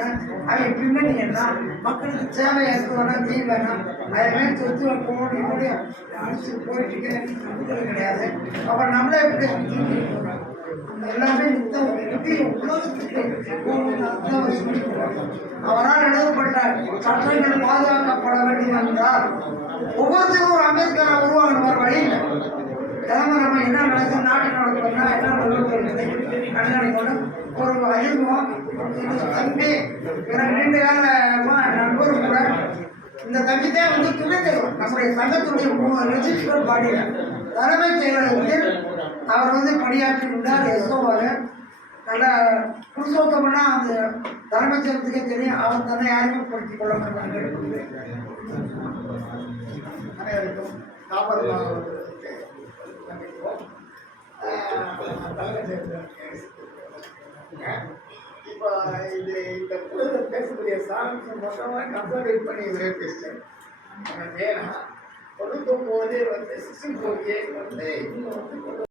சொன்னேன். அவன் பின்னணி என்ன மக்களுக்கு சேவை ஏற்றுவானா தீ வேணாம் அதெல்லாம் சொத்து போடி போடி அடிச்சு போயிட்டு கிடையாது. அப்புறம் நம்மளே எப்படி எல்லாமே உலகத்துக்கு அவரால் எழுதப்பட்ட சட்டங்கள் பாதுகாக்கப்பட வேண்டும் என்றால் ஒவ்வொருத்தரும் ஒரு அம்பேத்கரை உருவாக்கணும். வழி கிளம்ப நம்ம என்ன நடக்குது நாட்டு நடக்குதுன்னா என்ன கண்காணிக்கணும். ஒரு அறிமுகம் தம்பி நீண்ட காலமா நண்பரும் கூட இந்த தம்பி தான் வந்து துணைத்தரும் நம்முடைய சங்கத்துடைய ரெஜிஸ்டர் பாடியில தலைமைச் செயலகத்தில் அவர் வந்து பணியாற்றி இருந்தார். எஸ்ஓவாக நல்ல புருஷோத்தம்னா அந்த தலைமைச் செயலகத்துக்கே தெரியும். அவர் தன்னை யாருமே படுத்திக் கொள்ள மாட்டாங்க. அனைவருக்கும் இப்போ இது இந்த குழுவில் பேசக்கூடிய சாரம்சம் மொத்தமாக கன்சல்டேட் பண்ணி இவரே பேசுகிறேன். ஏன்னா 99 வந்து 64 வந்து இவங்க வந்து